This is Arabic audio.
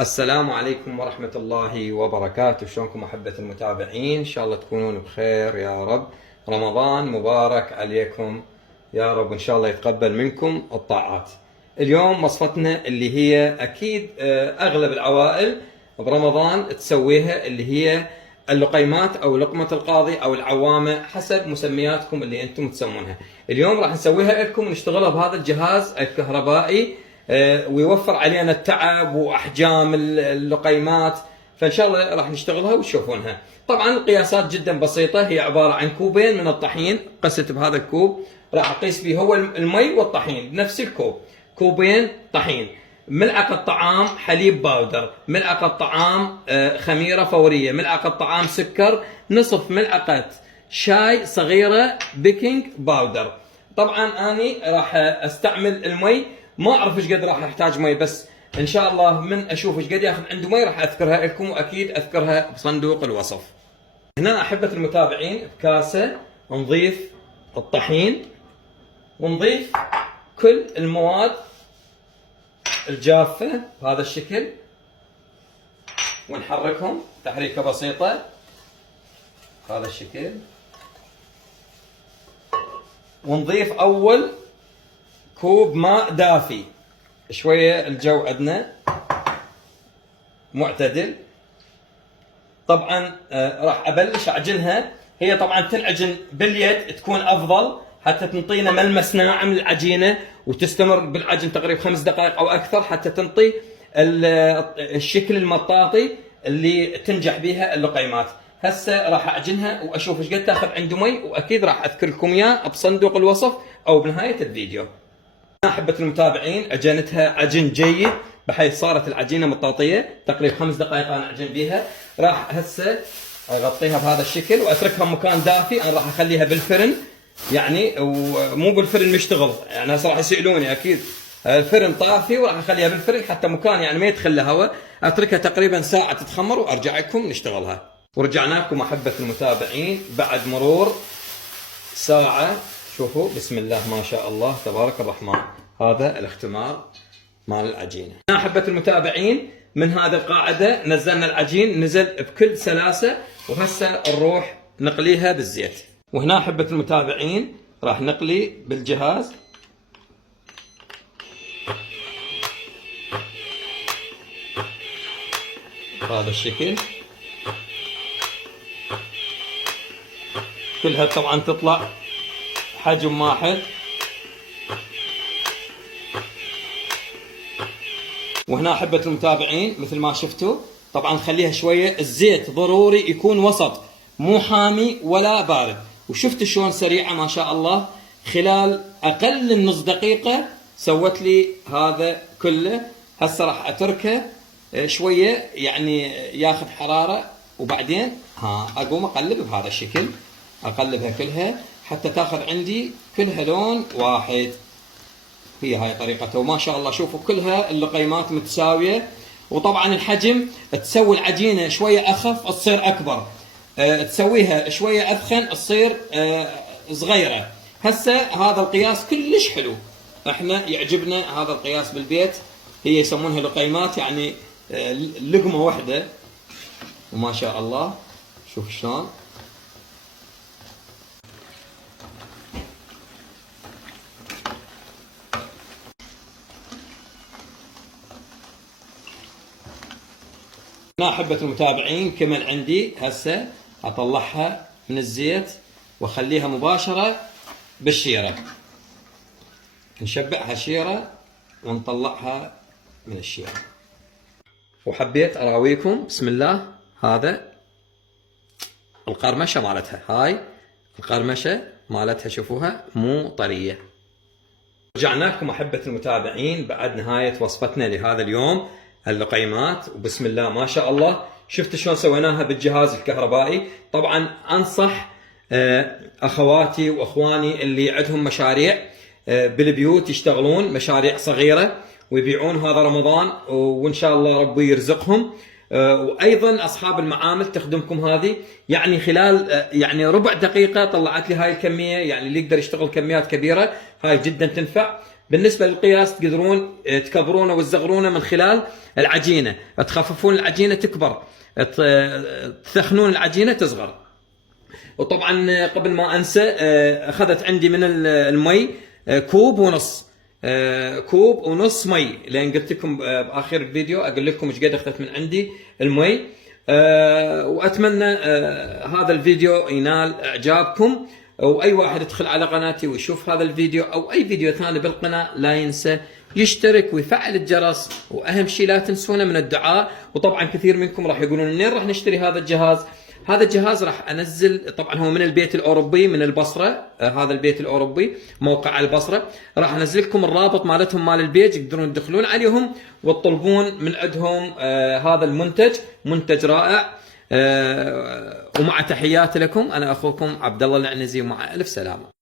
السلام عليكم ورحمة الله وبركاته. شلونكم أحبة المتابعين؟ إن شاء الله تكونون بخير يا رب. رمضان مبارك عليكم يا رب، وإن شاء الله يتقبل منكم الطاعات. اليوم وصفتنا اللي هي أكيد أغلب العوائل برمضان تسويها، اللي هي اللقيمات أو لقمة القاضي أو العوامة حسب مسمياتكم اللي أنتم تسمونها. اليوم راح نسويها لكم ونشتغلها بهذا الجهاز الكهربائي، ويوفر علينا التعب واحجام اللقيمات، فان شاء الله راح نشتغلها وتشوفونها. طبعا القياسات جدا بسيطه، هي عباره عن كوبين من الطحين، قست بهذا الكوب راح اقيس فيه هو المي والطحين بنفس الكوب، كوبين طحين، ملعقه طعام حليب باودر، ملعقه طعام خميره فوريه، ملعقه طعام سكر، نصف ملعقه شاي صغيره بيكنج باودر. طبعا اني راح استعمل المي، ما اعرف ايش قد راح احتاج مي، بس ان شاء الله من اشوف ايش قد ياخذ عنده مي راح اذكرها لكم، واكيد اذكرها بصندوق الوصف. هنا احبة المتابعين بكاسة نضيف الطحين ونضيف كل المواد الجافة بهذا الشكل، ونحركهم تحريكة بسيطة بهذا الشكل. ونضيف اول كوب ماء دافي، شوية الجو عندنا معتدل. طبعا راح ابلش اعجنها، هي طبعا تنعجن باليد تكون افضل حتى تنطينا ملمس ناعم للعجينة، وتستمر بالعجن تقريبا 5 دقائق او اكثر حتى تنطي الشكل المطاطي اللي تنجح بها اللقيمات. هسه راح اعجنها واشوف ايش قد تاخذ عنده مي، واكيد راح اذكر لكم اياه بصندوق الوصف او بنهاية الفيديو. أحبة المتابعين عجنتها عجن جيد بحيث صارت العجينة مطاطية، تقريبا 5 دقائق أنا أعجن بيها. راح هسه أغطيها بهذا الشكل وأتركها بمكان دافي. أنا راح أخليها بالفرن، يعني ومو بالفرن مشتغل، يعني هسه راح يسألوني أكيد الفرن طافي، وراح أخليها بالفرن حتى مكان يعني ما يدخل لها هواء. أتركها تقريبا ساعة تتخمر وأرجع لكم نشتغلها. ورجعنا لكم أحبة المتابعين بعد مرور ساعة. شوفوا بسم الله ما شاء الله تبارك الرحمن، هذا الاختمار مال العجينة. أحبة المتابعين من هذه القاعدة نزلنا العجين، نزل بكل سلاسة، وهسه نروح نقليها بالزيت. وهنا أحبة المتابعين راح نقلي بالجهاز بهذا الشكل. كلها طبعا تطلع حجم واحد. وهنا أحبة المتابعين مثل ما شفتوا طبعا خليها شوية، الزيت ضروري يكون وسط، مو حامي ولا بارد. وشفت شلون سريعة ما شاء الله، خلال أقل من نص دقيقة سوت لي هذا كله. هسه راح أتركه شوية يعني ياخذ حرارة، وبعدين أقوم أقلب بهذا الشكل، أقلبها كلها حتى تاخذ عندي كلها لون واحد. هي هاي طريقته، وما شاء الله شوفوا كلها اللقيمات متساوية. وطبعا الحجم تسوي العجينة شوية أخف تصير أكبر، تسويها شوية أثخن تصير صغيرة. هسه هذا القياس كلش حلو، احنا يعجبنا هذا القياس بالبيت. هي يسمونها لقيمات، يعني لقمة واحدة، وما شاء الله شوف شلون. هنا أحبة المتابعين كمان عندي هسه أطلعها من الزيت وأخليها مباشرة بالشيرة، نشبعها شيرة ونطلعها من الشيرة. وحبيت أراويكم بسم الله، هذا القرمشة مالتها، هاي القرمشة مالتها شوفوها مو طرية. رجعنا لكم أحبة المتابعين بعد نهاية وصفتنا لهذا اليوم، اللقيمات. وبسم الله ما شاء الله شفت شلون سويناها بالجهاز الكهربائي. طبعا انصح اخواتي واخواني اللي عندهم مشاريع بالبيوت يشتغلون مشاريع صغيرة ويبيعون هذا رمضان، وان شاء الله ربي يرزقهم. وايضا اصحاب المعامل تخدمكم هذه، يعني خلال يعني ربع دقيقة طلعت لي هاي الكمية، يعني اللي يقدر يشتغل كميات كبيرة هاي جدا تنفع. بالنسبه للقياس تقدرون تكبرونه وتصغرونه من خلال العجينه، تخففون العجينه تكبر، تثخنون العجينه تصغر. وطبعا قبل ما انسى اخذت عندي من المي كوب ونص مي، لان قلت لكم باخر الفيديو اقول لكم ايش قد اخذت من عندي المي. واتمنى هذا الفيديو ينال اعجابكم، واي واحد يدخل على قناتي ويشوف هذا الفيديو او اي فيديو ثاني بالقناه لا ينسى يشترك ويفعل الجرس، واهم شيء لا تنسونا من الدعاء. وطبعا كثير منكم راح يقولون منين راح نشتري هذا الجهاز؟ هذا الجهاز راح انزل، طبعا هو من البيت الاوروبي من البصره، هذا البيت الاوروبي موقع البصره، راح انزل لكم الرابط مالتهم مال البيج، تقدرون تدخلون عليهم وتطلبون من عندهم هذا المنتج، منتج رائع. ومع تحياتي لكم، انا اخوكم عبد الله العنزي، ومع الف سلامه.